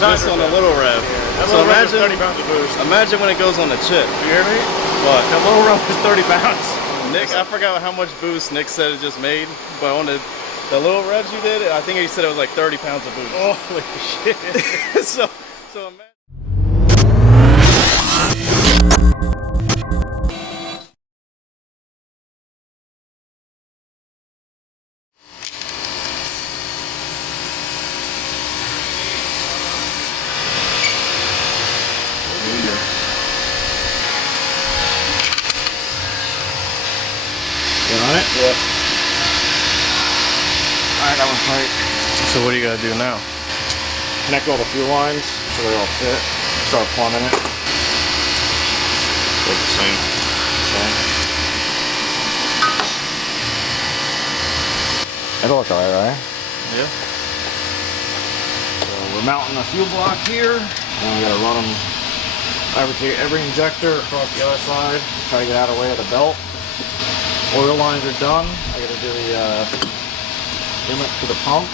This on the little rev. Yeah, So imagine 30 pounds of boost. Imagine when it goes on the chip. You hear me? What? That little rev is 30 pounds. Nick, I forgot how much boost Nick said it just made, but on the little revs you did, I think he said it was like 30 pounds of boost. Holy shit. so imagine. You on it? Yeah. Alright, that one's tight. So what do you gotta do now? Connect all the fuel lines so they all fit. Start plumbing it. It's the same. It'll look alright, right? Yeah. So we're mounting the fuel block here. And we gotta run them every injector across the other side. Try to get out of the way of the belt. Oil lines are done. I gotta do the inlet to the pump.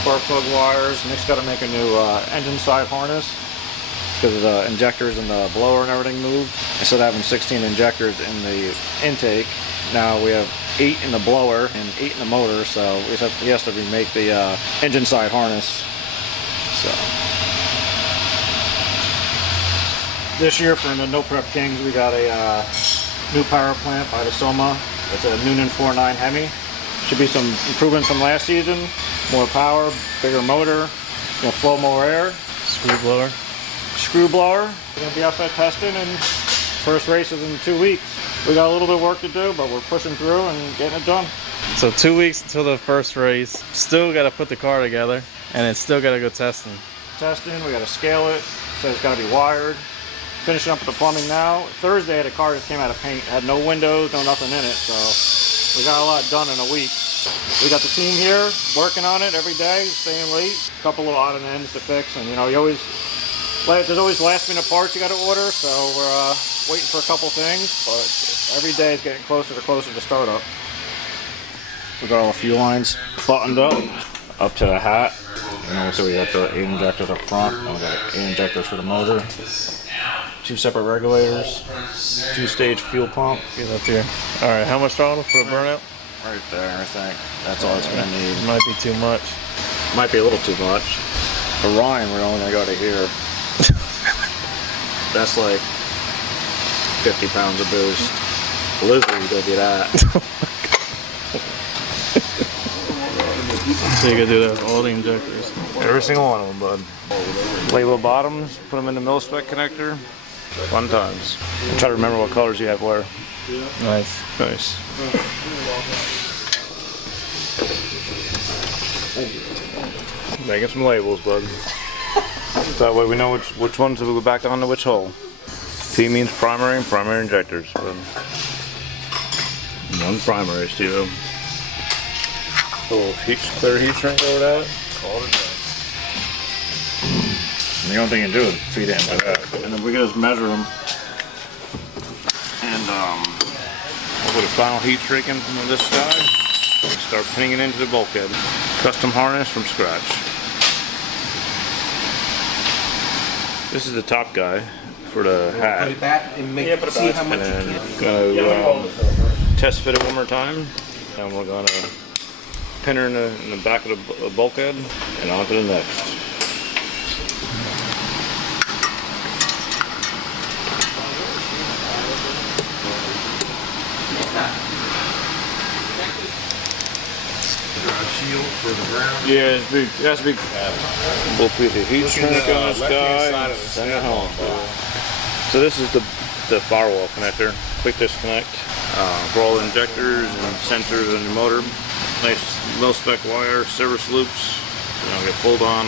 Spark plug wires. Nick's gotta make a new engine side harness because the injectors and the blower and everything moved. Instead of having 16 injectors in the intake, now we have 8 in the blower and 8 in the motor, so he has to remake the engine side harness. So this year for the No Prep Kings, we got a new power plant by the Soma. It's a Noonan 4.9 Hemi. Should be some improvement from last season. More power, bigger motor, flow more air. Screw blower. We're gonna be outside testing, and first race is in 2 weeks. We got a little bit of work to do, but we're pushing through and getting it done. So 2 weeks until the first race. Still gotta put the car together, and it's still gotta go testing. We gotta scale it. So it's gotta be wired. Finishing up with the plumbing now. Thursday the car just came out of paint. Had no windows, no nothing in it, so we got a lot done in a week. We got the team here working on it every day, staying late. A couple little odd and ends to fix, and there's always last minute parts you got to order, so we're waiting for a couple things, but every day is getting closer to startup. We got all the fuel lines buttoned up to the hat. So we got the 8 injectors up front, and we got 8 injectors for the motor. 2 separate regulators, 2-stage fuel pump. Get up here. All right, how much throttle for a burnout? Right there, I think. That's all it's going to need. Might be too much. Might be a little too much. For Ryan, we're only going to go to here. That's like 50 pounds of boost. Lizzie, you go do that. So you gotta do that with all the injectors. Every single one of them, bud. Label bottoms, put them in the mil-spec connector. Fun times. Try to remember what colors you have where. Nice. Making some labels, bud. So that way we know which ones will go back onto which hole. P means primary and primary injectors. Bud. One primary, Steve. Little clear heat shrink over that. Call it a day. The only thing you can do is feed it in like that. And then we can just measure them. And we'll put a final heat shrink in from this side. Start pinning it into the bulkhead. Custom harness from scratch. This is the top guy for the hat. Put it back and see how much And you can. gonna test fit it one more time. And we're gonna pin her in the back of the bulkhead and on to the next. Shield for the ground. Yeah, it has to be a little piece of heat shrink on this guy. Send it home. So this is the firewall connector, quick disconnect for all the injectors and sensors on your motor. Nice mil-spec wire, service loops, get pulled on.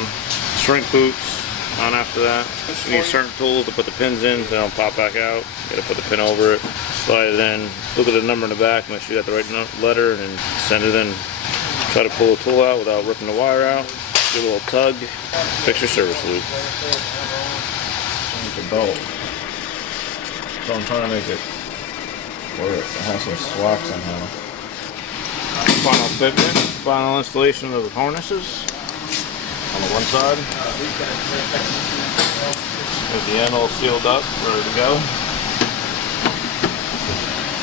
Shrink boots on after that. You need certain tools to put the pins in so they don't pop back out. You gotta put the pin over it, slide it in, look at the number in the back, make sure you got the right letter, and send it in. Try to pull the tool out without ripping the wire out. Give a little tug, fix your service loop. It's a belt. So I'm trying to make it work. It has some swap somehow. Final fitment, final installation of the harnesses. on the one side. With the end all sealed up, ready to go.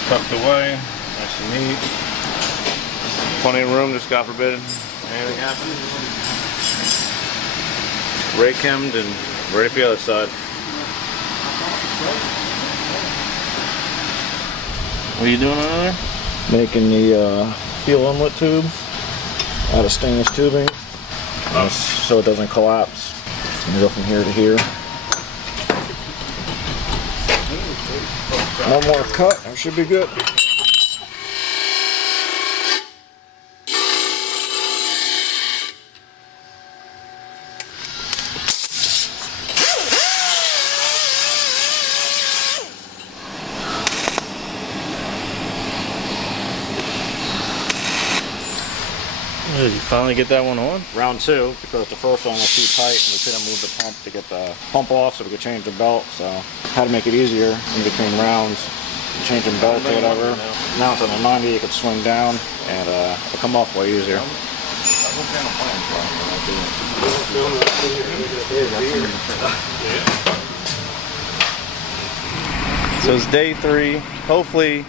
Tucked away, nice and neat. Plenty of room, just God forbid anything happens. Ray chemmed and ready for the other side. What are you doing over there? Making the fuel inlet tube out of stainless tubing, so it doesn't collapse. And go from here to here. One more cut, that should be good. Did you finally get that one on? Round 2, because the first one was too tight and we couldn't move the pump to get the pump off so we could change the belt, so had to make it easier in between rounds, changing belts or whatever. Now it's on the 90, it could swing down and it'll come off way easier. So it's day 3, hopefully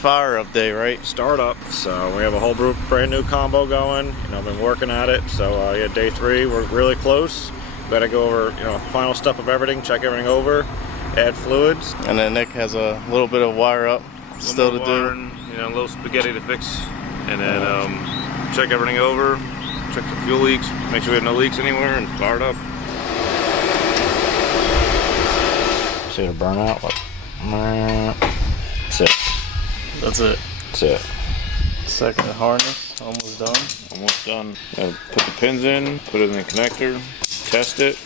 fire up day, right? Startup, so we have a whole brand new combo going. You know, I've been working at it, so yeah, day 3, we're really close. Got to go over, you know, final step of everything, check everything over, add fluids. And then Nick has a little bit of wire up still to do. You know, a little spaghetti to fix, and then check everything over, check the fuel leaks, make sure we have no leaks anywhere, and fire it up. See the burnout? That's it. That's it. That's it. Second harness, almost done. Almost done. Gotta put the pins in, put it in the connector, test it,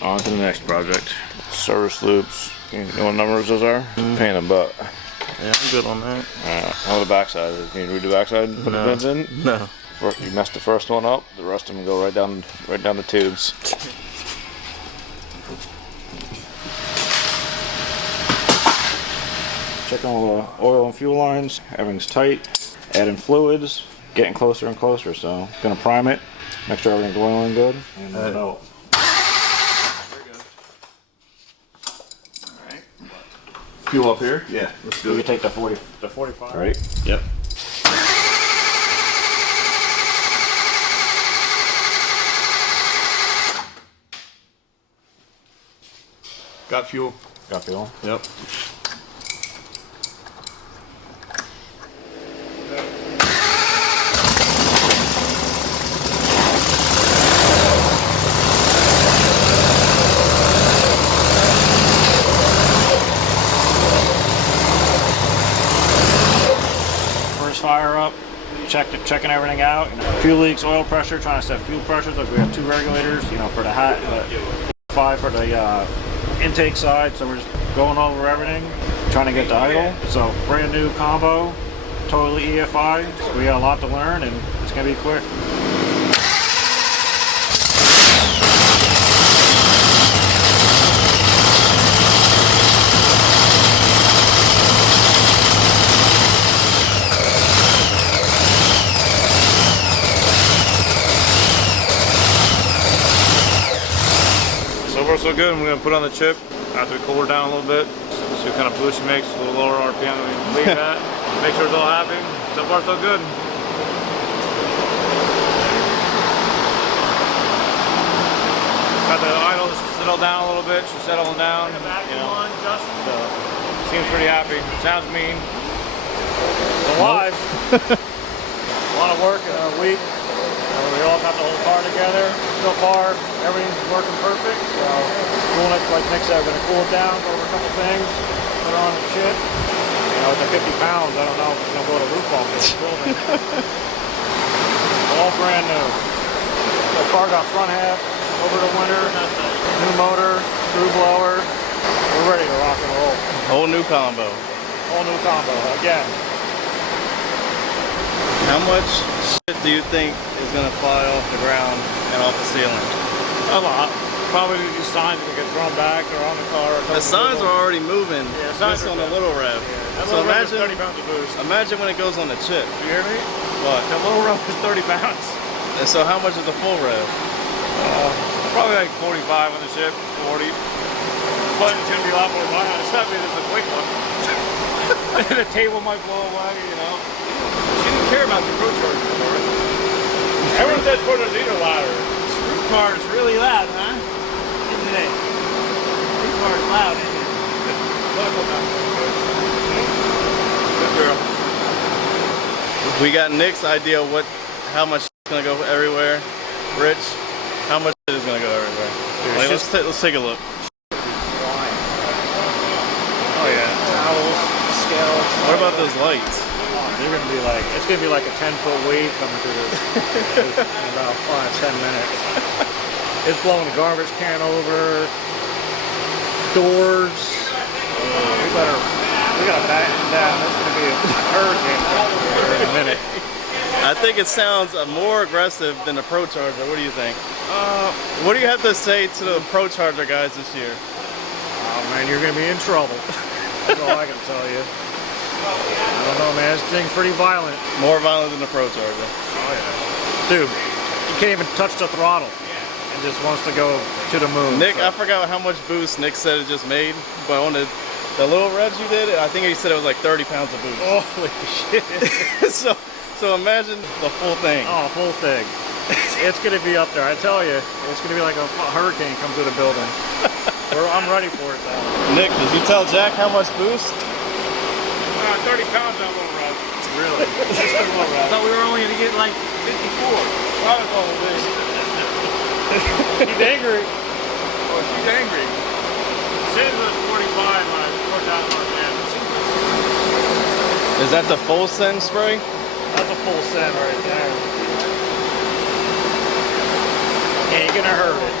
on to the next project. Service loops. You know what numbers those are? Pain in the butt. Yeah, I'm good on that. How about the backside? Can you redo the backside and put the pins in? No. You messed the first one up, the rest of them go right down the tubes. Checking all the oil and fuel lines, everything's tight. Adding fluids, getting closer and closer, so gonna prime it, make sure everything's oiling good, and move it out. Alright. Fuel up here? Yeah, let's do You it. take the 45. Right? Yep. Got fuel. Got fuel. Yep. Fire up, checking everything out. You know, fuel leaks, oil pressure, trying to set fuel pressures. Like we have 2 regulators, you know, for the 5 for the intake side. So we're just going over everything, trying to get to idle. So brand new combo, totally EFI. So we got a lot to learn, and it's gonna be quick. So far so good. I'm going to put on the chip after we cool her down a little bit. See what kind of boost she makes, a little lower RPM than we leave at. Make sure it's all happy. So far so good. Got the idle to settle down a little bit. She's settling down. You know, seems pretty happy. Sounds mean. It's alive. A lot of work in a week. We all got the whole car together. So far, everything's working perfect. So, cooling it, like Nick said, we're gonna cool it down, go over a couple things, put her on the chip. You know, with the 50 pounds, I don't know if it's gonna blow the roof off this building. All brand new. The car got front half over the winter, new motor, screw blower. We're ready to rock and roll. Whole new combo. Whole new combo again. How much shit do you think is going to fly off the ground and off the ceiling? A lot. Probably these signs that get thrown back or on the car. The signs are already moving just on the little rev. Yeah, So imagine 30 imagine, pounds of boost. imagine when it goes on the chip. You hear me? What? The little rev is 30 pounds. And so how much is the full rev? Probably like 45 on the ship, 40. But it's gonna be a lot more fun. It's not it's a quick one. The table might blow away, you know. She didn't care about the Procharger before. Everyone says Procharger need a ladder. Screw car is really loud, huh? Isn't it? Screw car is loud, isn't it? Good girl. We got Nick's idea how much is gonna go everywhere. Rich, how much is gonna go everywhere? Like, let's take a look. Oh yeah, towels, scales. What about those lights? They're gonna be like, it's gonna be like a 10-foot wave coming through this in about 5-10 minutes. It's blowing the garbage can over, doors. We gotta batten down. It's gonna be a hurricane in a minute. I think it sounds more aggressive than the Procharger. What do you think? What do you have to say to the Procharger guys this year? Oh man, you're gonna be in trouble. That's all I can tell you. I don't know, man. This thing's pretty violent. More violent than the Procharger. Oh yeah. Dude, you can't even touch the throttle. And just wants to go to the moon. Nick, I forgot how much boost Nick said it just made, but on the little revs you did, I think he said it was like 30 pounds of boost. Holy shit. So imagine the full thing. Oh, full thing. It's gonna be up there. I tell you, it's gonna be like a hurricane come through the building. I'm ready for it though. Nick, did you tell Jack how much boost? 30 pounds on little rev. Really? Just a little rev. I thought we were only going to get like 54. Probably all of this. She's angry. Oh, she's angry. Says it was 45 when I poured down on the Is that the full send spray? That's a full send right there. Ain't gonna hurt it.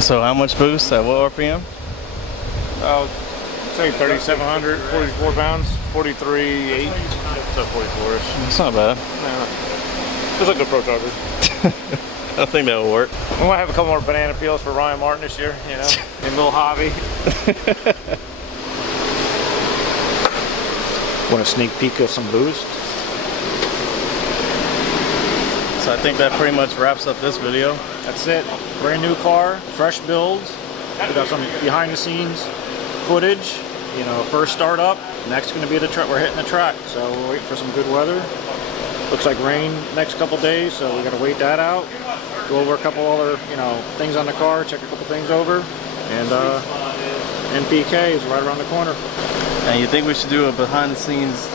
So how much boost at what RPM? Say 3,700, 44 pounds, 43.8, so 44-ish. It's not bad. It's like a Procharger. I think that will work. We might have a couple more banana peels for Ryan Martin this year, you know, a little hobby. Want a sneak peek of some boost? So I think that pretty much wraps up this video. That's it. Brand new car, fresh builds. We got some behind the scenes footage. You know, first start up. Next going to be the truck. We're hitting the track, so we're waiting for some good weather. Looks like rain next couple days, so we got to wait that out. Go over a couple other, you know, things on the car. Check a couple things over, and NPK is right around the corner. And you think we should do a behind the scenes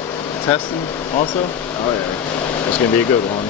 testing also? Oh yeah, it's going to be a good one.